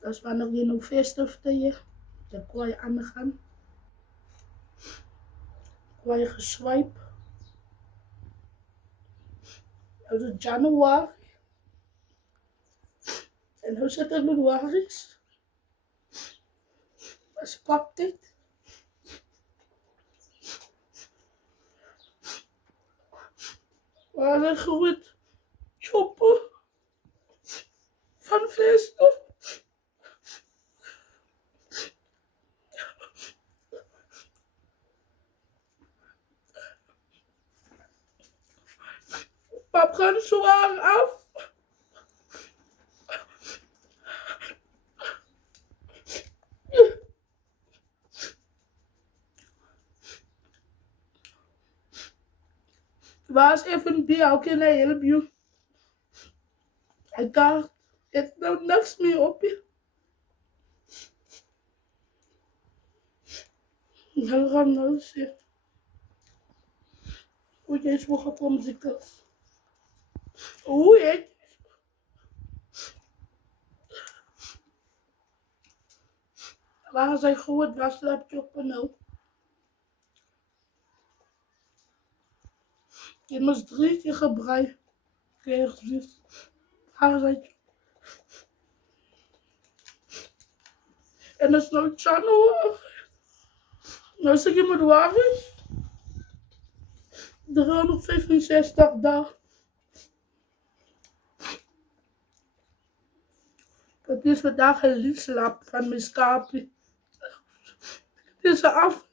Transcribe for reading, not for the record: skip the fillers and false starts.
Dat wanneer je nog feestte je. Dan kon je aan gaan. Kon je geswipe. Dat is januari. En nu zit het januari. Dat is paktijd. We zijn goed shoppen. Van feesten. Pap gaat zwaar af. Waar is even bij jou? Can I help you? I got it. Nou, niks meer op je. Dan gaan we nou zien. Hoe jij is voor gepomzikeld. Hoe jij. Waar zijn goed? Waar slaap je op en nou? Je moest 3 keer gebruiken. Dus waar zijn je? En dat is nou januari. Nou zeg je met waar is. 365 dagen. Het is vandaag een liedslaap van mijn skapie. Het is af.